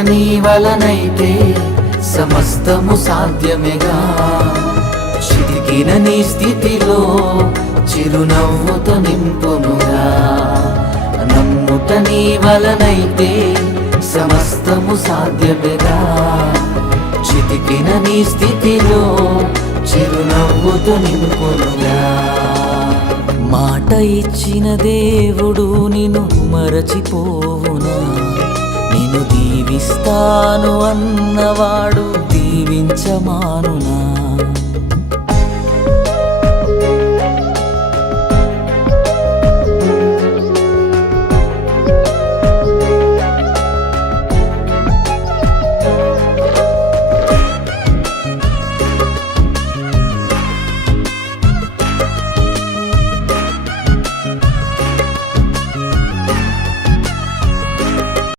నీ వలనైతే సమస్తము సాధ్యమేగా. చితికిన నీ స్థితిలో చిరునవ్వుతో నింపునుగా. నమ్ముట నీ వలనైతే సమస్తము సాధ్యమేగా. చితికిన నీ స్థితిలో చిరునవ్వుతో నింపునుగా. మాట ఇచ్చిన దేవుడు నిన్ను మరచిపోవునా? నిన్ను దీవిస్తాను అన్నవాడు దీవించమానునా?